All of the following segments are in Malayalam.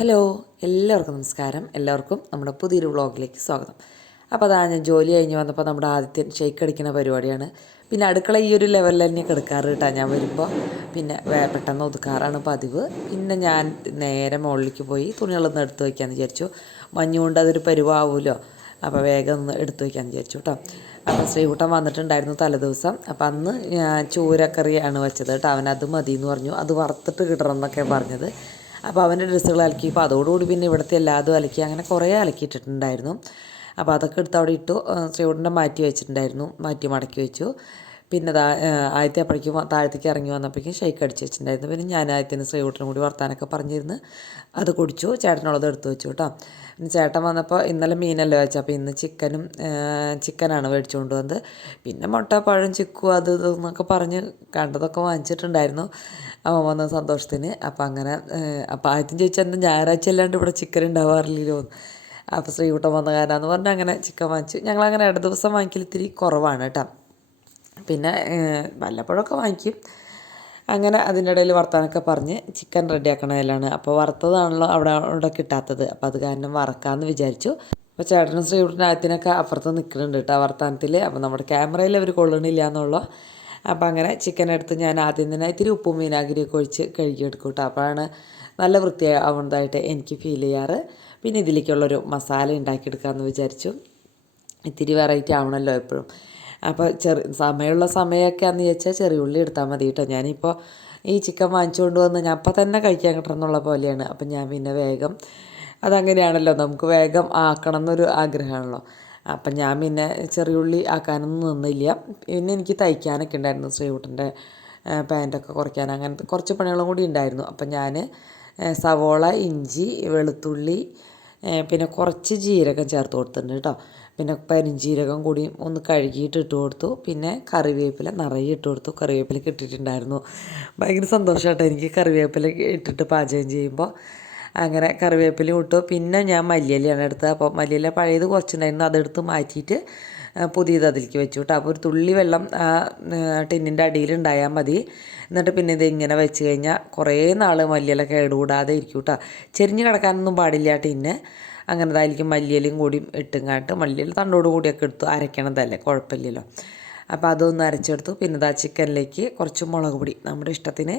ഹലോ, എല്ലാവർക്കും നമസ്കാരം. എല്ലാവർക്കും നമ്മുടെ പുതിയൊരു വ്ളോഗിലേക്ക് സ്വാഗതം. അപ്പോൾ അതാ ഞാൻ ജോലി കഴിഞ്ഞ് വന്നപ്പോൾ നമ്മുടെ ആദ്യത്തെ ഷെയ്ക്ക് അടിക്കുന്ന പരിപാടിയാണ്. പിന്നെ അടുക്കള ഈ ഒരു ലെവലിൽ തന്നെ കിടക്കാറ് കേട്ടോ. ഞാൻ വരുമ്പോൾ പിന്നെ പെട്ടെന്ന് ഒതുക്കാറാണ് പതിവ്. പിന്നെ ഞാൻ നേരെ മുകളിലേക്ക് പോയി തുണികളൊന്ന് എടുത്ത് വയ്ക്കാമെന്ന് വിചാരിച്ചു. മഞ്ഞുകൊണ്ട് അതൊരു പരുവാവുമല്ലോ, അപ്പോൾ വേഗം ഒന്ന് എടുത്ത് വയ്ക്കാമെന്ന് വിചാരിച്ചു കേട്ടോ. അപ്പോൾ ശ്രീകുട്ടൻ വന്നിട്ടുണ്ടായിരുന്നു തലേദിവസം. അപ്പോൾ അന്ന് ഞാൻ ചൂരക്കറിയാണ് വെച്ചത് കേട്ടോ. അവനത് മതി എന്ന് പറഞ്ഞു. അത് വറുത്തിട്ട് കിട്ടണം എന്നൊക്കെ പറഞ്ഞത്. അപ്പോൾ അവൻ്റെ ഡ്രസ്സുകൾ അലക്കിയപ്പോൾ അതോടുകൂടി പിന്നെ ഇവിടുത്തെ എല്ലാതും അലക്കി, അങ്ങനെ കുറേ അലക്കിയിട്ടിട്ടുണ്ടായിരുന്നു. അപ്പോൾ അതൊക്കെ എടുത്ത് അവിടെ ഇട്ടു. ശ്രീകുട്ടൻ്റെ മാറ്റി വെച്ചിട്ടുണ്ടായിരുന്നു, മാറ്റി മടക്കി വെച്ചു. പിന്നെ ആദ്യത്തെ അപ്പോഴേക്കും താഴത്തേക്ക് ഇറങ്ങി വന്നപ്പോഴേക്കും ഷെയ്ക്ക് അടിച്ച് വെച്ചിട്ടുണ്ടായിരുന്നു. പിന്നെ ഞാൻ ആദ്യത്തിന് ശ്രീകുട്ടനും കൂടി വർത്താനൊക്കെ പറഞ്ഞിരുന്ന് അത് കുടിച്ചു. ചേട്ടനുള്ളത് എടുത്ത് വെച്ചു കേട്ടോ. പിന്നെ ചേട്ടൻ വന്നപ്പോൾ ഇന്നലെ മീനല്ലേ വെച്ചത്, അപ്പോൾ ഇന്ന് ചിക്കനാണ് മേടിച്ചുകൊണ്ട് വന്നത്. പിന്നെ മുട്ട, പഴം, ചിക്കു അത് ഇതെന്നൊക്കെ പറഞ്ഞ് കണ്ടതൊക്കെ വാങ്ങിച്ചിട്ടുണ്ടായിരുന്നു അവൻ വന്ന സന്തോഷത്തിന്. അപ്പോൾ അങ്ങനെ അപ്പോൾ ആദ്യം ചോദിച്ചാൽ എന്താ ഞായറാഴ്ച അല്ലാണ്ട് ഇവിടെ ചിക്കൻ ഉണ്ടാവാറില്ലല്ലോ. അപ്പോൾ ശ്രീകുട്ടൻ വന്ന കാരണമെന്ന് പറഞ്ഞാൽ അങ്ങനെ ചിക്കൻ വാങ്ങിച്ചു. ഞങ്ങളങ്ങനെ ഇട ദിവസം വാങ്ങിക്കൽ ഇത്തിരി കുറവാണ് കേട്ടോ. പിന്നെ വല്ലപ്പോഴൊക്കെ വാങ്ങിക്കും. അങ്ങനെ അതിൻ്റെ ഇടയിൽ വർത്താനൊക്കെ പറഞ്ഞ് ചിക്കൻ റെഡിയാക്കണതിലാണ്. അപ്പോൾ വറുത്തതാണല്ലോ അവിടെ കിട്ടാത്തത്, അപ്പോൾ അത് കാരണം വറക്കാമെന്ന് വിചാരിച്ചു. അപ്പോൾ ചേട്ടനും ശ്രീകുട്ടനും ആദ്യത്തിനൊക്കെ അപ്പുറത്ത് നിൽക്കുന്നുണ്ട് കേട്ടോ വർത്താനത്തിൽ. അപ്പോൾ നമ്മുടെ ക്യാമറയിൽ അവർ കൊള്ളണില്ല എന്നുള്ളൂ. അപ്പോൾ അങ്ങനെ ചിക്കൻ എടുത്ത് ഞാൻ ആദ്യം തന്നെ ഇത്തിരി ഉപ്പും വിനാഗിരിയൊക്കെ ഒഴിച്ച് കഴുകിയെടുക്കും കേട്ടോ. അപ്പോഴാണ് നല്ല വൃത്തിയാവുന്നതായിട്ട് എനിക്ക് ഫീൽ ചെയ്യാറ്. പിന്നെ ഇതിലേക്കുള്ളൊരു മസാല ഉണ്ടാക്കിയെടുക്കാമെന്ന് വിചാരിച്ചു. ഇത്തിരി വെറൈറ്റി ആവണമല്ലോ എപ്പോഴും. അപ്പോൾ സമയമുള്ള സമയമൊക്കെ ആണെന്ന് ചോദിച്ചാൽ ചെറിയ ഉള്ളി എടുത്താൽ മതി കേട്ടോ. ഞാനിപ്പോൾ ഈ ചിക്കൻ വാങ്ങിച്ചുകൊണ്ട് വന്ന് ഞാൻ അപ്പം തന്നെ കഴിക്കാൻ കിട്ടണമെന്നുള്ള പോലെയാണ്. അപ്പം ഞാൻ പിന്നെ വേഗം അതങ്ങനെയാണല്ലോ, നമുക്ക് വേഗം ആക്കണം എന്നൊരു ആഗ്രഹമാണല്ലോ. അപ്പം ഞാൻ പിന്നെ ചെറിയുള്ളി ആക്കാനൊന്നും നിന്നില്ല. പിന്നെ എനിക്ക് തയ്ക്കാനൊക്കെ ഉണ്ടായിരുന്നു, ശ്രീകുട്ടൻ്റെ പാൻറ്റൊക്കെ കുറയ്ക്കാൻ, അങ്ങനത്തെ കുറച്ച് പണികളും കൂടി ഉണ്ടായിരുന്നു. അപ്പം ഞാൻ സവോള, ഇഞ്ചി, വെളുത്തുള്ളി, പിന്നെ കുറച്ച് ജീരകം ചേർത്ത് കൊടുത്തിട്ടുണ്ട് കേട്ടോ. പിന്നെ പെരുംജീരകം കൂടി ഒന്ന് കഴുകിയിട്ട് ഇട്ട് കൊടുത്തു. പിന്നെ കറിവേപ്പില നിറയെ ഇട്ട് കൊടുത്തു. കറിവേപ്പിലൊക്കെ ഇട്ടിട്ടുണ്ടായിരുന്നു. ഭയങ്കര സന്തോഷമായിട്ടോ എനിക്ക് കറിവേപ്പില ഇട്ടിട്ട് പാചകം ചെയ്യുമ്പോൾ. അങ്ങനെ കറിവേപ്പിലയും ഇട്ടു. പിന്നെ ഞാൻ മല്ലിയിലയാണ് എടുത്തത്. അപ്പോൾ മല്ലിയില പഴയത് കുറച്ചുണ്ടായിരുന്നു, അതെടുത്ത് മാറ്റിയിട്ട് പുതിയത് അതിലേക്ക് വെച്ചു കേട്ടോ. അപ്പോൾ ഒരു തുള്ളി വെള്ളം ടിന്നിൻ്റെ അടിയിലുണ്ടായാൽ മതി. എന്നിട്ട് പിന്നെ ഇത് ഇങ്ങനെ വെച്ച് കഴിഞ്ഞാൽ കുറേ നാൾ മല്ലിയില കേടുകൂടാതെ ഇരിക്കും കേട്ടോ. ചെരിഞ്ഞ് കിടക്കാനൊന്നും പാടില്ല ടിന്ന്. അങ്ങനെ അതായിരിക്കും മല്ലിയിലയും കൂടി ഇട്ടുങ്ങാട്ട്, മല്ലിയില തണ്ടോട് കൂടിയൊക്കെ എടുത്തു അരയ്ക്കണതല്ലേ, കുഴപ്പമില്ലല്ലോ. അപ്പോൾ അതൊന്ന് അരച്ചെടുത്തു. പിന്നെ ചിക്കനിലേക്ക് കുറച്ച് മുളക് പൊടി, നമ്മുടെ ഇഷ്ടത്തിന്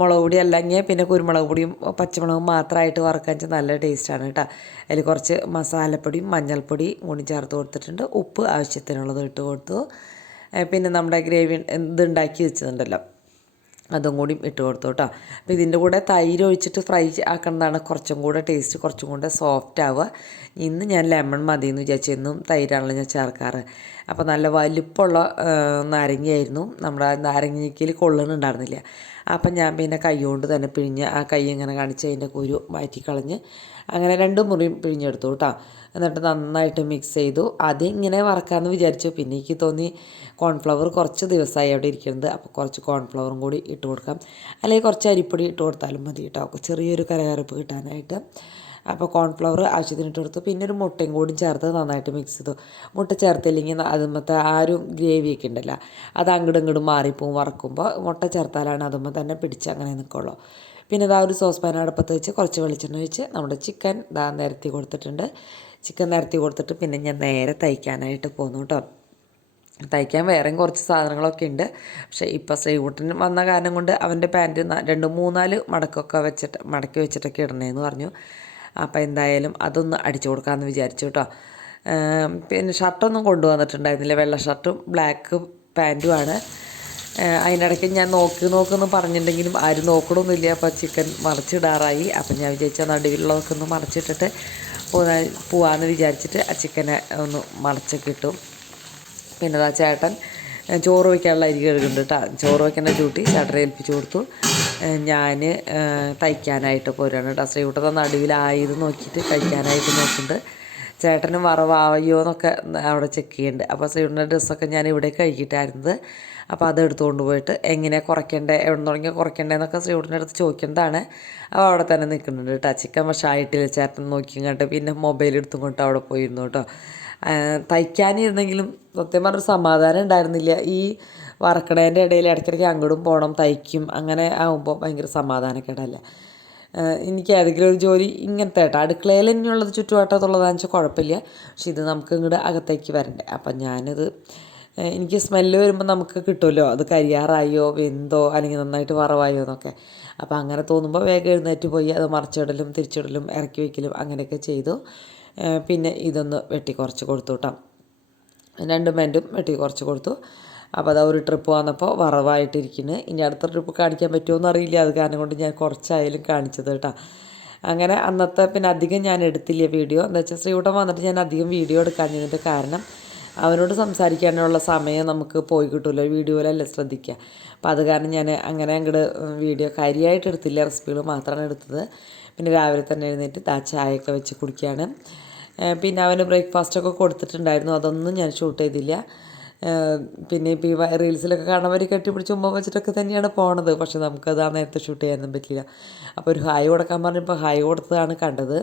മുളക് പൊടി അല്ലെങ്കിൽ പിന്നെ കുരുമുളക് പൊടിയും പച്ചമുളകും മാത്രമായിട്ട് വറുക്കാൻ വെച്ചാൽ നല്ല ടേസ്റ്റാണ് കേട്ടോ. അതിൽ കുറച്ച് മസാലപ്പൊടിയും മഞ്ഞൾപ്പൊടി കൂടി ചേർത്ത് കൊടുത്തിട്ടുണ്ട്. ഉപ്പ് ആവശ്യത്തിനുള്ളത് ഇട്ട് കൊടുത്തു. പിന്നെ നമ്മുടെ ഗ്രേവി ഇതുണ്ടാക്കി വെച്ചതുണ്ടല്ലോ, അതും കൂടി ഇട്ട് കൊടുത്തു കേട്ടോ. അപ്പോൾ ഇതിൻ്റെ കൂടെ തൈര് ഒഴിച്ചിട്ട് ഫ്രൈ ആക്കുന്നതാണ് കുറച്ചും കൂടെ ടേസ്റ്റ്, കുറച്ചും കൂടെ സോഫ്റ്റ് ആവുക. ഇന്ന് ഞാൻ ലെമൺ മതി എന്ന് വിചാരിച്ചു, എന്നും തൈരാണല്ലോ ഞാൻ ചേർക്കാറ്. അപ്പോൾ നല്ല വലിപ്പമുള്ള നാരങ്ങയായിരുന്നു. നമ്മുടെ നാരങ്ങയ്ക്കയിൽ കൊള്ളണുണ്ടായിരുന്നില്ല. അപ്പം ഞാൻ പിന്നെ കൈ കൊണ്ട് തന്നെ പിഴിഞ്ഞ് ആ കൈ ഇങ്ങനെ കാണിച്ച് അതിൻ്റെ കുരു മാറ്റിക്കളഞ്ഞ് അങ്ങനെ 2 മുറിയും പിഴിഞ്ഞെടുത്തു കേട്ടോ. എന്നിട്ട് നന്നായിട്ട് മിക്സ് ചെയ്തു. അതിങ്ങനെ വറക്കാമെന്ന് വിചാരിച്ചു. പിന്നെ എനിക്ക് തോന്നി കോൺഫ്ലവർ കുറച്ച് ദിവസമായി അവിടെ ഇരിക്കുന്നത്, അപ്പോൾ കുറച്ച് കോൺഫ്ലവറും കൂടി ഇട്ട് കൊടുക്കാം, അല്ലെങ്കിൽ കുറച്ച് അരിപ്പൊടി ഇട്ട് കൊടുത്താലും മതി കേട്ടോ, ചെറിയൊരു കരകരപ്പ് കിട്ടാനായിട്ട്. അപ്പോൾ കോൺഫ്ലവർ ആവശ്യത്തിന് ഇട്ട് കൊടുത്തു. പിന്നെ ഒരു മുട്ടയും കൂടി ചേർത്ത് നന്നായിട്ട് മിക്സ് ചെയ്തു. മുട്ട ചേർത്തില്ലെങ്കിൽ അതുമ്മത്തെ ആ ഒരു ഗ്രേവിയൊക്കെ ഉണ്ടല്ലോ, അത് അങ്ങോട്ടും ഇങ്ങോട്ടും മാറിപ്പോവും വറക്കുമ്പോൾ. മുട്ട ചേർത്താലാണ് അതുമ്പോൾ തന്നെ പിടിച്ച് അങ്ങനെ നിൽക്കുള്ളൂ. പിന്നെ ഒരു സോസ് പാൻ അടുപ്പത്ത് വെച്ച് കുറച്ച് വെളിച്ചെണ്ണ ഒഴിച്ച് നമ്മുടെ ചിക്കൻ നിരത്തി കൊടുത്തിട്ടുണ്ട്. ചിക്കൻ നിരത്തി കൊടുത്തിട്ട് പിന്നെ ഞാൻ നേരെ തയ്ക്കാനായിട്ട് പോന്നു കേട്ടോ. തയ്ക്കാൻ വേറെയും കുറച്ച് സാധനങ്ങളൊക്കെ ഉണ്ട്. പക്ഷേ ഇപ്പോൾ ശ്രീകുട്ടൻ വന്ന കാരണം കൊണ്ട് അവൻ്റെ പാൻറ്റ് 2-3-4 മടക്കി വെച്ചിട്ടൊക്കെ ഇടണേന്ന് പറഞ്ഞു. അപ്പോൾ എന്തായാലും അതൊന്ന് അടിച്ചു കൊടുക്കാമെന്ന് വിചാരിച്ചു കേട്ടോ. പിന്നെ ഷർട്ടൊന്നും കൊണ്ടുവന്നിട്ടുണ്ടായിരുന്നില്ല, വെള്ള ഷർട്ടും ബ്ലാക്ക് പാൻറ്റുമാണ്. അതിനിടയ്ക്ക് ഞാൻ നോക്കുമെന്ന് പറഞ്ഞിട്ടുണ്ടെങ്കിലും ആരും നോക്കണമൊന്നുമില്ല. അപ്പോൾ ചിക്കൻ മറിച്ചിടാറായി. അപ്പം ഞാൻ വിചാരിച്ചാൽ നടുവിലുള്ളതൊക്കെ ഒന്ന് മറിച്ചിട്ടിട്ട് പോവാമെന്ന് വിചാരിച്ചിട്ട് ആ ചിക്കനെ ഒന്ന് മറിച്ചൊക്കെ ഇട്ടു. പിന്നെ ചേട്ടൻ ചോറ് വയ്ക്കാനുള്ള അരി കഴുകുന്നുണ്ട് കേട്ടോ. ചോറ് വയ്ക്കേണ്ട ഡ്യൂട്ടി ചേട്ടനെ ഏൽപ്പിച്ചു കൊടുത്തു. ഞാൻ തയ്ക്കാനായിട്ട് പോരുകയാണ് കേട്ടോ. ശ്രീകുട്ടൻ നടുവിലായത് നോക്കിയിട്ട് കഴിക്കാനായിട്ട് നോക്കുന്നുണ്ട്. ചേട്ടനും വറവായോ എന്നൊക്കെ അവിടെ ചെക്ക് ചെയ്യുന്നുണ്ട്. അപ്പോൾ ശ്രീകുട്ടൻ്റെ ഡ്രസ്സൊക്കെ ഞാൻ ഇവിടെ കഴുകിയിട്ടായിരുന്നത്. അപ്പോൾ അത് എടുത്തുകൊണ്ട് പോയിട്ട് എങ്ങനെ കുറയ്ക്കേണ്ടത്, എവിടെ തുടങ്ങിയാൽ കുറയ്ക്കേണ്ടതെന്നൊക്കെ ശ്രീകുട്ടൻ്റെ അടുത്ത് ചോദിക്കേണ്ടതാണ്. അപ്പോൾ അവിടെ തന്നെ നിൽക്കുന്നുണ്ട് കേട്ടോ. ചിക്കൻ പക്ഷേ ആയിട്ടില്ല. ചേട്ടൻ നോക്കിങ്ങോട്ട് പിന്നെ മൊബൈൽ എടുത്തും കൊണ്ട് അവിടെ പോയിരുന്നു കേട്ടോ. തയ്ക്കാനിരുന്നെങ്കിലും സത്യം പറഞ്ഞൊരു സമാധാനം ഉണ്ടായിരുന്നില്ല. ഈ വറക്കണേൻ്റെ ഇടയിൽ ഇടയ്ക്കിടയ്ക്ക് അങ്ങോട്ടും പോകണം, തയ്ക്കും, അങ്ങനെ ആകുമ്പോൾ ഭയങ്കര സമാധാനക്കേടല്ല. എനിക്ക് ഏതെങ്കിലും ഒരു ജോലി ഇങ്ങനത്തെ കേട്ടോ അടുക്കളയിൽ തന്നെയുള്ളത് ചുറ്റുവട്ടത്തുള്ളതാണെന്ന് വെച്ചാൽ കുഴപ്പമില്ല. പക്ഷെ ഇത് നമുക്ക് ഇങ്ങോട്ട് അകത്തേക്ക് വരണ്ടേ. അപ്പം ഞാനിത് എനിക്ക് സ്മെല്ല് വരുമ്പോൾ നമുക്ക് കിട്ടുമല്ലോ അത് കരിയാറായോ വെന്തോ അല്ലെങ്കിൽ നന്നായിട്ട് വറവായോ എന്നൊക്കെ. അപ്പോൾ അങ്ങനെ തോന്നുമ്പോൾ വേഗം എഴുന്നേറ്റ് പോയി അത് മറിച്ചിടലും തിരിച്ചിടലും ഇറക്കി വയ്ക്കലും അങ്ങനെയൊക്കെ ചെയ്തു. പിന്നെ ഇതൊന്ന് വെട്ടി കുറച്ച് കൊടുത്തു കേട്ടോ. 2 മെൻറ്റും വെട്ടി കുറച്ച് കൊടുത്തു. അപ്പോൾ അതാ ഒരു ട്രിപ്പ് വന്നപ്പോൾ വറവായിട്ടിരിക്കുന്നു. ഇനി അടുത്ത ട്രിപ്പ് കാണിക്കാൻ പറ്റുമോ എന്നറിയില്ല. അത് കാരണം കൊണ്ട് ഞാൻ കുറച്ചായാലും കാണിച്ചത് കേട്ടോ. അങ്ങനെ അന്നത്തെ പിന്നെ അധികം ഞാൻ എടുത്തില്ല വീഡിയോ. എന്താ വെച്ചാൽ ശ്രീകുട്ടൻ വന്നിട്ട് ഞാൻ അധികം വീഡിയോ എടുക്കാഞ്ഞതിൻ്റെ കാരണം അവനോട് സംസാരിക്കാനുള്ള സമയം നമുക്ക് പോയി കിട്ടുമല്ലോ, വീഡിയോയിലല്ലേ ശ്രദ്ധിക്കുക. അപ്പോൾ അത് കാരണം ഞാൻ അങ്ങനെ അങ്ങോട്ട് വീഡിയോ കാര്യമായിട്ട് എടുത്തില്ല, റെസിപ്പികൾ മാത്രമാണ് എടുത്തത്. പിന്നെ രാവിലെ തന്നെ എഴുന്നേറ്റ് ചായയൊക്കെ വെച്ച് കുടിക്കുകയാണ്. പിന്നെ അവന് ബ്രേക്ക്ഫാസ്റ്റൊക്കെ കൊടുത്തിട്ടുണ്ടായിരുന്നു, അതൊന്നും ഞാൻ ഷൂട്ട് ചെയ്തില്ല. പിന്നെ ഇപ്പോൾ ഈ റീൽസിലൊക്കെ കാണുന്നവർ കെട്ടിപ്പിടിച്ച് ഉമ്മ വെച്ചിട്ടൊക്കെ തന്നെയാണ് പോണത്. പക്ഷെ നമുക്കത് ആ നേരത്തെ ഷൂട്ട് ചെയ്യാനൊന്നും പറ്റില്ല. അപ്പോൾ ഒരു ഹായ് കൊടുക്കാൻ പറഞ്ഞപ്പോൾ ഹായ് കൊടുത്തതാണ് കണ്ടത്.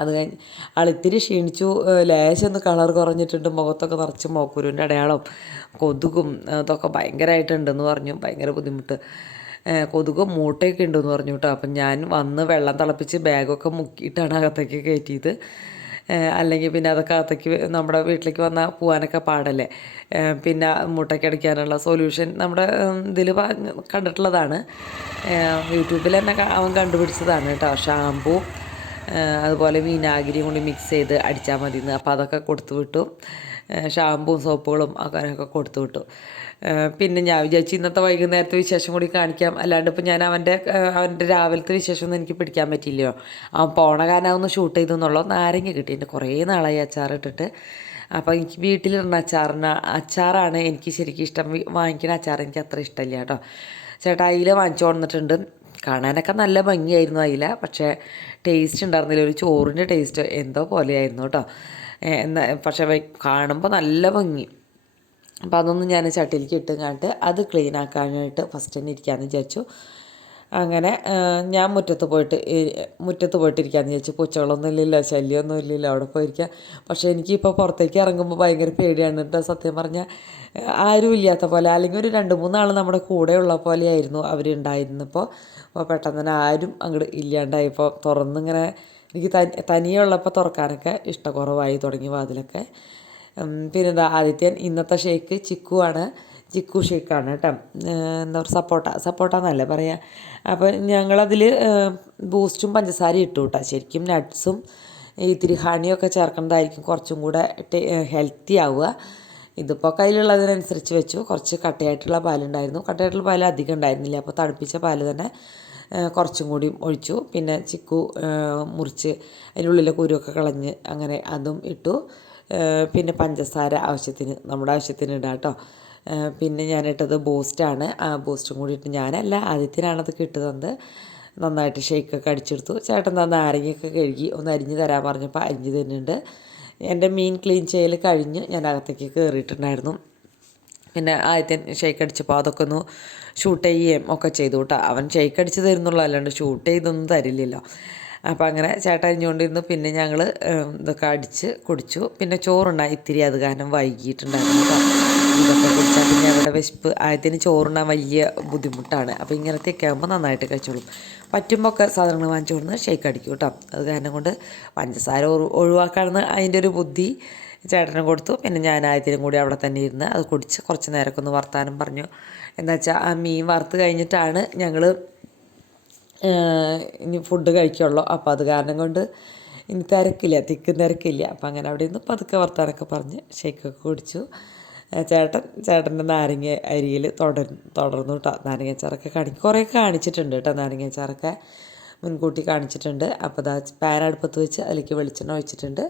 അത് കഴിഞ്ഞ് ആളിത്തിരി ക്ഷീണിച്ചു, ലേശമൊന്ന് കളർ കുറഞ്ഞിട്ടുണ്ട്, മുഖത്തൊക്കെ നിറച്ച് മോക്കുരുവിൻ്റെ അടയാളം, കൊതുകും അതൊക്കെ ഭയങ്കരമായിട്ടുണ്ടെന്ന് പറഞ്ഞു. ഭയങ്കര ബുദ്ധിമുട്ട്, കൊതുകും മൂട്ടയൊക്കെ ഉണ്ടെന്ന് പറഞ്ഞു കേട്ടോ. അപ്പം ഞാൻ വന്ന് വെള്ളം തിളപ്പിച്ച് ബാഗൊക്കെ മുക്കിയിട്ടാണ് അകത്തേക്ക് കയറ്റിയത്. അല്ലെങ്കിൽ പിന്നെ അതൊക്കെ അകത്തേക്ക് നമ്മുടെ വീട്ടിലേക്ക് വന്നാൽ പോകാനൊക്കെ പാടല്ലേ. പിന്നെ മുട്ടയ്ക്ക് അടിക്കാനുള്ള സൊല്യൂഷൻ നമ്മുടെ ഇതിൽ കണ്ടിട്ടുള്ളതാണ്, യൂട്യൂബിൽ തന്നെ അവൻ കണ്ടുപിടിച്ചതാണ് കേട്ടോ. ഷാമ്പൂ അതുപോലെ വിനാഗിരിയും കൂടി മിക്സ് ചെയ്ത് അടിച്ചാൽ മതി എന്ന്. അപ്പോൾ അതൊക്കെ കൊടുത്തു വിട്ടു. ഷാമ്പുവും സോപ്പുകളും അങ്ങനെയൊക്കെ കൊടുത്തു വിട്ടു. പിന്നെ ഞാൻ വിചാരിച്ചു ഇന്നത്തെ വൈകുന്നേരത്തെ വിശേഷം കൂടി കാണിക്കാം. അല്ലാണ്ട് ഇപ്പോൾ ഞാൻ അവൻ്റെ രാവിലത്തെ വിശേഷമൊന്നും എനിക്ക് പിടിക്കാൻ പറ്റില്ലയോ. അവൻ പോണ കാരണം അതൊന്ന് ഷൂട്ട് ചെയ്തു എന്നുള്ളൂ. നാരങ്ങ കിട്ടി, എൻ്റെ കുറേ നാളായി അച്ചാറിട്ടിട്ട്. അപ്പോൾ എനിക്ക് വീട്ടിലിടുന്ന അച്ചാറാണ് എനിക്ക് ശരിക്കും ഇഷ്ടം. വാങ്ങിക്കുന്ന അച്ചാർ എനിക്ക് അത്ര ഇഷ്ടമില്ല കേട്ടോ. ചേട്ടാ അയില വാങ്ങിച്ചു കൊണ്ടിട്ടുണ്ട്. കാണാനൊക്കെ നല്ല ഭംഗിയായിരുന്നു അയില, പക്ഷേ ടേസ്റ്റ് ഉണ്ടായിരുന്നില്ല. ഒരു ചോറിൻ്റെ ടേസ്റ്റ് എന്തോ പോലെയായിരുന്നു കേട്ടോ. പക്ഷേ കാണുമ്പോൾ നല്ല ഭംഗി. അപ്പോൾ അതൊന്നും ഞാൻ ചട്ടിയിലേക്ക് ഇട്ട് കണ്ടിട്ട് അത് ക്ലീൻ ആക്കാനായിട്ട് ഫസ്റ്റ് തന്നെ ഇരിക്കാമെന്ന് വിചാരിച്ചു. അങ്ങനെ ഞാൻ മുറ്റത്ത് പോയിട്ടിരിക്കാമെന്ന് വിചാരിച്ചു. പൂച്ചകളൊന്നും ഇല്ലല്ലോ, ശല്യമൊന്നും ഇല്ലല്ലോ, അവിടെ പോയിരിക്കാം. പക്ഷേ എനിക്കിപ്പോൾ പുറത്തേക്ക് ഇറങ്ങുമ്പോൾ ഭയങ്കര പേടിയാണ് കേട്ടോ. സത്യം പറഞ്ഞാൽ ആരും ഇല്ലാത്ത പോലെ, അല്ലെങ്കിൽ ഒരു 2-3 ആൾ നമ്മുടെ കൂടെയുള്ള പോലെയായിരുന്നു അവരുണ്ടായിരുന്നപ്പോൾ. അപ്പോൾ പെട്ടെന്ന് തന്നെ ആരും അങ്ങോട്ട് ഇല്ലാണ്ടായപ്പോൾ തുറന്നിങ്ങനെ എനിക്ക് തനിയെ ഉള്ളപ്പോൾ തുറക്കാനൊക്കെ ഇഷ്ടക്കുറവായി തുടങ്ങി വാതിലൊക്കെ. പിന്നെ എന്താ ആദിത്യൻ ഇന്നത്തെ ഷേക്ക് ചിക്കു ഷേക്കാണ് കേട്ടോ. എന്താ പറയുക, സപ്പോട്ട എന്നല്ലേ പറയുക. അപ്പോൾ ഞങ്ങളതിൽ ബൂസ്റ്റും പഞ്ചസാരയും ഇട്ടു കേട്ടോ. ശരിക്കും നട്ട്സും ഇത്തിരി ഹണിയൊക്കെ ചേർക്കേണ്ടതായിരിക്കും കുറച്ചും കൂടെ ഹെൽത്തി ആവുക. ഇതിപ്പോൾ കയ്യിലുള്ളതിനനുസരിച്ച് വെച്ചു. കുറച്ച് കട്ടയായിട്ടുള്ള പാലുണ്ടായിരുന്നു, കട്ടയായിട്ടുള്ള പാൽ അധികം ഉണ്ടായിരുന്നില്ല. അപ്പോൾ തണുപ്പിച്ച പാല് തന്നെ കുറച്ചും കൂടി ഒഴിച്ചു. പിന്നെ ചിക്കു മുറിച്ച് അതിൻ്റെ ഉള്ളിലെ കുരുവൊക്കെ കളഞ്ഞ് അങ്ങനെ അതും ഇട്ടു. പിന്നെ പഞ്ചസാര നമ്മുടെ ആവശ്യത്തിന് ഇടാം കേട്ടോ. പിന്നെ ഞാനിട്ടത് ബൂസ്റ്റാണ്. ആ ബൂസ്റ്റും കൂടി ഇട്ട്, ഞാനല്ല ആദ്യത്തിനാണത് കിട്ടുന്നത്. നന്നായിട്ട് ഷേക്കൊക്കെ അടിച്ചെടുത്തു. ചേട്ടൻ നാരങ്ങയൊക്കെ കഴുകി ഒന്ന് അരിഞ്ഞ് തരാൻ പറഞ്ഞപ്പോൾ അരിഞ്ഞ് തരുന്നുണ്ട്. എൻ്റെ മീൻ ക്ലീൻ ചെയ്യൽ കഴിഞ്ഞ് ഞാൻ അകത്തേക്ക് കയറിയിട്ടുണ്ടായിരുന്നു. പിന്നെ ആദ്യത്തെ ഷേക്ക് അടിച്ചപ്പോൾ അതൊക്കെ ഒന്ന് ഷൂട്ട് ചെയ്യുകയും ഒക്കെ ചെയ്തു കേട്ടോ. അവൻ ഷേക്ക് അടിച്ച് തരുന്നുള്ളൂ, അല്ലാണ്ട് ഷൂട്ട് ചെയ്തൊന്നും തരില്ലല്ലോ. അപ്പോൾ അങ്ങനെ ചേട്ടൻ അരിഞ്ഞുകൊണ്ടിരുന്നു. പിന്നെ ഞങ്ങൾ ഇതൊക്കെ അടിച്ച് കുടിച്ചു. പിന്നെ ചോറുണ്ടായി ഇത്തിരി, അത് കാരണം വൈകിട്ടുണ്ടായിരുന്നു കേട്ടോ. ഇതൊക്കെ കുടിച്ചാൽ പിന്നെ അവിടെ വിശപ്പ് ആദ്യത്തിന് ചോറുണ്ടാൻ വലിയ ബുദ്ധിമുട്ടാണ്. അപ്പോൾ ഇങ്ങനത്തെയൊക്കെ ആകുമ്പോൾ നന്നായിട്ട് കഴിച്ചോളും. പറ്റുമ്പോൾ ഒക്കെ സാധനങ്ങൾ വാങ്ങിച്ചു കൊടുന്ന് ഷേക്ക് അടിക്കും കേട്ടോ. അത് കാരണം കൊണ്ട് പഞ്ചസാര ഒഴിവാക്കാണെന്ന് അതിൻ്റെ ഒരു ബുദ്ധി ചേട്ടനും കൊടുത്തു. പിന്നെ ഞാൻ ആദ്യത്തിനും കൂടി അവിടെ തന്നെ ഇരുന്ന് അത് കുടിച്ച് കുറച്ച് നേരമൊക്കെ ഒന്ന് വർത്താനം പറഞ്ഞു. എന്താ വെച്ചാൽ ആ മീൻ വറുത്ത് കഴിഞ്ഞിട്ടാണ് ഞങ്ങൾ ഇനി ഫുഡ് കഴിക്കുള്ളൂ. അപ്പോൾ അത് കാരണം കൊണ്ട് ഇനി തിരക്കില്ല. അപ്പോൾ അങ്ങനെ അവിടെ നിന്ന് പതുക്കെ വർത്താനൊക്കെ പറഞ്ഞ് ഷേക്കൊക്കെ കുടിച്ചു. ചേട്ടൻ്റെ നാരങ്ങ അരിയിൽ തുടർന്നു കേട്ടോ. നാരങ്ങാച്ചാറൊക്കെ കുറേ കാണിച്ചിട്ടുണ്ട് കേട്ടോ. നാരങ്ങാച്ചാറൊക്കെ മുൻകൂട്ടി കാണിച്ചിട്ടുണ്ട്. അപ്പോൾ അതാ പാൻ അടുപ്പത്ത് വെച്ച് അതിലേക്ക് വെളിച്ചെണ്ണ ഒഴിച്ചിട്ടുണ്ട്.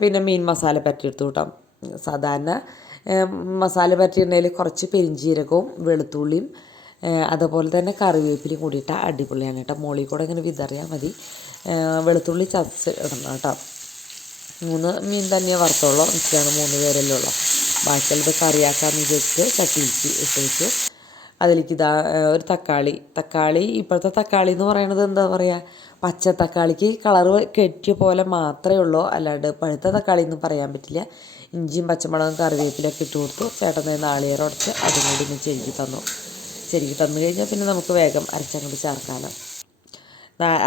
പിന്നെ മീൻ മസാല പരട്ടിയെടുത്തു കേട്ടോ. സാധാരണ മസാല പരട്ടിയിട്ടുണ്ടെങ്കിൽ കുറച്ച് പെരിഞ്ചീരകവും വെളുത്തുള്ളിയും അതുപോലെ തന്നെ കറിവേപ്പിലയും കൂടിയിട്ടാൽ അടിപൊളിയാണ് കേട്ടോ. മുകളിൽ കൂടെ ഇങ്ങനെ വിതറിയാൽ മതി. വെളുത്തുള്ളി ചതച്ച് ഇടണം കേട്ടോ. 3 മീൻ തന്നെ വറുത്തുള്ളൂ, എനിക്കാണ് 3 പേരല്ലേ ഉള്ളൂ. ബാക്കിയുള്ളത് കറിയാക്കാമെന്ന് വിചാരിച്ചിട്ട് ചട്ടിയിലേക്ക് ഇട്ട് വെച്ചു. അതിലേക്ക് ഒരു തക്കാളി ഇപ്പോഴത്തെ തക്കാളി എന്ന് പറയുന്നത് എന്താ പറയുക, പച്ച തക്കാളിക്ക് കളറ് കെട്ടിയ പോലെ മാത്രമേ ഉള്ളൂ, അല്ലാണ്ട് പഴുത്ത തക്കാളി ഒന്നും പറയാൻ പറ്റില്ല. ഇഞ്ചിയും പച്ചമുളകും കറിവേപ്പിലൊക്കെ ഇട്ട് കൊടുത്തു. ചേട്ടൻ നാളികേരം ഉടച്ച് അതും കൂടി ഒന്ന് ചെരുക്കി തന്നു കഴിഞ്ഞാൽ പിന്നെ നമുക്ക് വേഗം അരച്ചങ്ങോട്ട് ചേർക്കാമല്ലോ.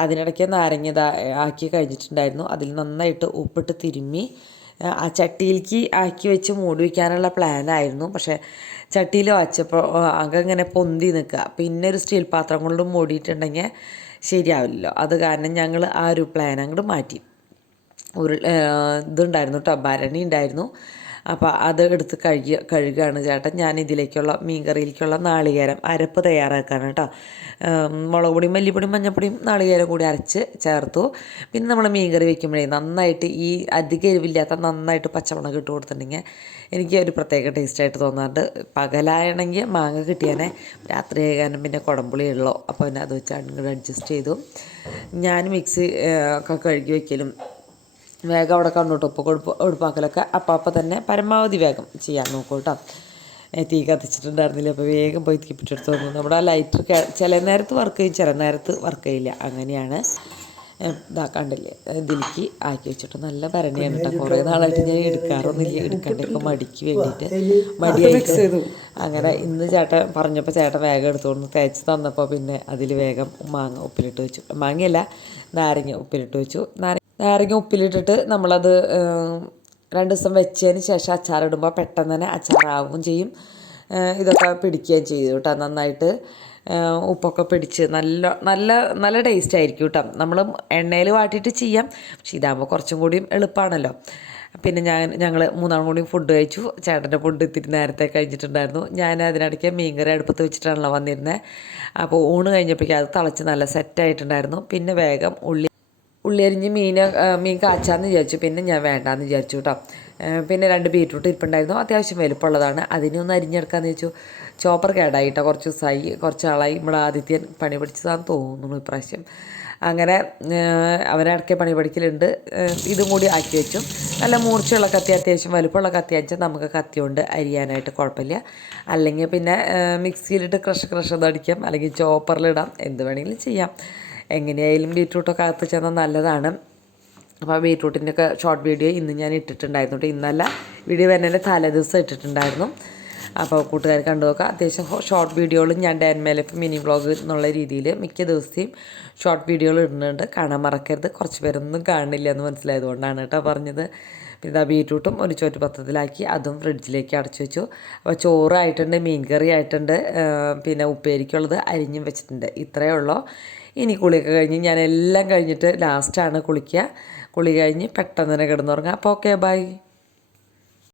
അതിനിടയ്ക്ക് നാരങ്ങ ആക്കി കഴിഞ്ഞിട്ടുണ്ടായിരുന്നു. അതിൽ നന്നായിട്ട് ഉപ്പിട്ട് തിരുമ്മി ആ ചട്ടിയിലേക്ക് ആക്കി വെച്ച് മൂടി വയ്ക്കാനുള്ള പ്ലാനായിരുന്നു. പക്ഷേ ചട്ടിയിൽ വച്ചപ്പോൾ ഇങ്ങനെ പൊന്തി നിൽക്കുക. പിന്നെ ഒരു സ്റ്റീൽ പാത്രം കൊണ്ട് മൂടിയിട്ടുണ്ടെങ്കിൽ ശരിയാവില്ലല്ലോ. അത് കാരണം ഞങ്ങൾ ആ ഒരു പ്ലാൻ അങ്ങോട്ട് മാറ്റി. ഇതുണ്ടായിരുന്നു കേട്ടോ, ഭരണി ഉണ്ടായിരുന്നു. അപ്പോൾ അത് എടുത്ത് കഴുകുകയാണ് ചേട്ടൻ. ഞാൻ ഇതിലേക്കുള്ള മീൻ കറിയിലേക്കുള്ള നാളികേരം അരപ്പ് തയ്യാറാക്കുകയാണ് കേട്ടോ. മുളക് പൊടിയും മല്ലിപ്പൊടിയും മഞ്ഞൾപ്പൊടിയും നാളികേരം കൂടി അരച്ച് ചേർത്തു. പിന്നെ നമ്മൾ മീൻ കറി വെക്കുമ്പോഴേ നന്നായിട്ട് ഈ അധികം എരിവില്ലാത്ത നന്നായിട്ട് പച്ചമുളക് ഇട്ട് കൊടുത്തിട്ടുണ്ടെങ്കിൽ എനിക്ക് ഒരു പ്രത്യേക ടേസ്റ്റായിട്ട് തോന്നാറുണ്ട്. പകലാണെങ്കിൽ മാങ്ങ കിട്ടിയാനേ, രാത്രി ആകാനും പിന്നെ കുടംപുളി ഉള്ളൂ. അപ്പോൾ പിന്നെ അത് വെച്ച് അങ്ങോട്ട് അഡ്ജസ്റ്റ് ചെയ്തു. ഞാൻ മിക്സി ഒക്കെ കഴുകി വയ്ക്കലും വേഗം അവിടെ കണ്ടോട്ട് ഉപ്പ് ഒടുപ്പാക്കലൊക്കെ അപ്പം തന്നെ പരമാവധി വേഗം ചെയ്യാൻ നോക്കൂ കേട്ടോ. തീ കത്തിച്ചിട്ടുണ്ടായിരുന്നില്ല, അപ്പോൾ വേഗം പോയി തീപ്പിട്ടെടുത്ത് വന്നു. നമ്മുടെ ആ ലൈറ്റർ ചില നേരത്ത് വർക്ക് ചെയ്യും, ചില നേരത്ത് വർക്ക് ചെയ്യില്ല. അങ്ങനെയാണ്. ഇതാക്കാണ്ടില്ലേ, ഇതിലേക്ക് ആക്കി വെച്ചിട്ട് നല്ല ഭരണിയാണ് കേട്ടോ. കുറേ നാളായിട്ട് ഞാൻ എടുക്കാറൊന്നുമില്ല, എടുക്കണ്ടൊക്കെ മടിക്ക് വേണ്ടിയിട്ട് മടിയായിട്ട്. അങ്ങനെ ഇന്ന് ചേട്ടൻ പറഞ്ഞപ്പോൾ ചേട്ടൻ വേഗം എടുത്തുകൊണ്ട് തേച്ച് തന്നപ്പോൾ പിന്നെ അതിൽ വേഗം മാങ്ങ ഉപ്പിലിട്ട് വെച്ചു. മാങ്ങയല്ല, നാരങ്ങ ഉപ്പിലിട്ട് വെച്ചു. നാരങ്ങ ഉപ്പിലിട്ടിട്ട് നമ്മളത് 2 ദിവസം വെച്ചതിന് ശേഷം അച്ചാറിടുമ്പോൾ പെട്ടെന്ന് തന്നെ അച്ചാറാവുകയും ചെയ്യും. ഇതൊക്കെ പിടിക്കുകയും ചെയ്തു കേട്ടോ. നന്നായിട്ട് ഉപ്പൊക്കെ പിടിച്ച് നല്ല നല്ല നല്ല ടേസ്റ്റ് ആയിരിക്കും കേട്ടോ. നമ്മൾ എണ്ണയിൽ വാട്ടിയിട്ട് ചെയ്യാം, പക്ഷെ ഇതാകുമ്പോൾ കുറച്ചും കൂടിയും എളുപ്പമാണല്ലോ. പിന്നെ ഞങ്ങൾ 3 കൂടി ഫുഡ് കഴിച്ചു. ചേട്ടൻ്റെ ഫുഡ് ഇത്തിരി നേരത്തെ കഴിഞ്ഞിട്ടുണ്ടായിരുന്നു. ഞാൻ അതിനിടയ്ക്ക് മീൻകറി അടുപ്പത്ത് വെച്ചിട്ടാണല്ലോ വന്നിരുന്നത്. അപ്പോൾ ഊണ് കഴിഞ്ഞപ്പോഴേക്കും അത് തിളച്ച് നല്ല സെറ്റായിട്ടുണ്ടായിരുന്നു. പിന്നെ വേഗം ഉള്ളി അരിഞ്ഞ് മീൻ കാച്ചാന്ന് വിചാരിച്ചു. പിന്നെ ഞാൻ വേണ്ടാന്ന് വിചാരിച്ചു കേട്ടോ. പിന്നെ 2 ബീറ്റ്റൂട്ട് ഇരിപ്പുണ്ടായിരുന്നു, അത്യാവശ്യം വലുപ്പമുള്ളതാണ്. അതിനെ ഒന്ന് അരിഞ്ഞെടുക്കാമെന്ന് വെച്ചു. ചോപ്പർ കേടായി കേട്ടോ, കുറച്ച് ആളായി. നമ്മുടെ ആദിത്യൻ പണി പഠിച്ചതാണെന്ന് തോന്നുന്നു ഇപ്രാവശ്യം. അങ്ങനെ അവനിടയ്ക്ക് പണി പഠിക്കലുണ്ട്. ഇതും കൂടി ആക്കി വെച്ചു. നല്ല മൂർച്ചയുള്ള കത്തി, അത്യാവശ്യം വലുപ്പമുള്ള കത്തി വെച്ചാൽ നമുക്ക് കത്തി കൊണ്ട് അരിയാനായിട്ട് കുഴപ്പമില്ല. അല്ലെങ്കിൽ പിന്നെ മിക്സിയിലിട്ട് ക്രഷ് അടിക്കാം, അല്ലെങ്കിൽ ചോപ്പറിലിടാം, എന്ത് വേണമെങ്കിലും ചെയ്യാം. എങ്ങനെയായാലും ബീറ്റ്റൂട്ടൊക്കെ അകത്ത് ചെന്നാൽ നല്ലതാണ്. അപ്പോൾ ബീറ്റ്റൂട്ടിൻ്റെ ഒക്കെ ഷോർട്ട് വീഡിയോ ഇന്ന് ഞാൻ ഇട്ടിട്ടുണ്ടായിരുന്നു കേട്ടോ. ഇന്നല്ല, വീഡിയോ വരുന്നതിൻ്റെ തലേദിവസം ഇട്ടിട്ടുണ്ടായിരുന്നു. അപ്പോൾ കൂട്ടുകാർ കണ്ടു നോക്കാം. അത്യാവശ്യം ഷോർട്ട് വീഡിയോകളും ഞാൻ day and my life mini vlog എന്നുള്ള രീതിയിൽ മിക്ക ദിവസത്തെയും ഷോർട്ട് വീഡിയോകൾ ഇടുന്നുണ്ട്. കാണാൻ മറക്കരുത്. കുറച്ച് പേരൊന്നും കാണില്ല എന്ന് മനസ്സിലായതുകൊണ്ടാണ് കേട്ടോ പറഞ്ഞത്. പിന്നെ ബീറ്റ്റൂട്ടും ഒരു ചോറ്റുപാത്രത്തിലാക്കി അതും ഫ്രിഡ്ജിലേക്ക് അടച്ചു വെച്ചു. അപ്പോൾ ചോറായിട്ടുണ്ട്, മീൻ കറി ആയിട്ടുണ്ട്, പിന്നെ ഉപ്പേരിക്കുള്ളത് അരിഞ്ഞും വെച്ചിട്ടുണ്ട്. ഇത്രയേ ഉള്ളൂ. ഇനി കുളിയൊക്കെ കഴിഞ്ഞ് ഞാൻ എല്ലാം കഴിഞ്ഞിട്ട് ലാസ്റ്റാണ് കുളിക്കുക. കുളി കഴിഞ്ഞ് പെട്ടെന്ന് തന്നെ കിടന്നുറങ്ങാം. അപ്പോൾ ഓക്കെ, ബൈ.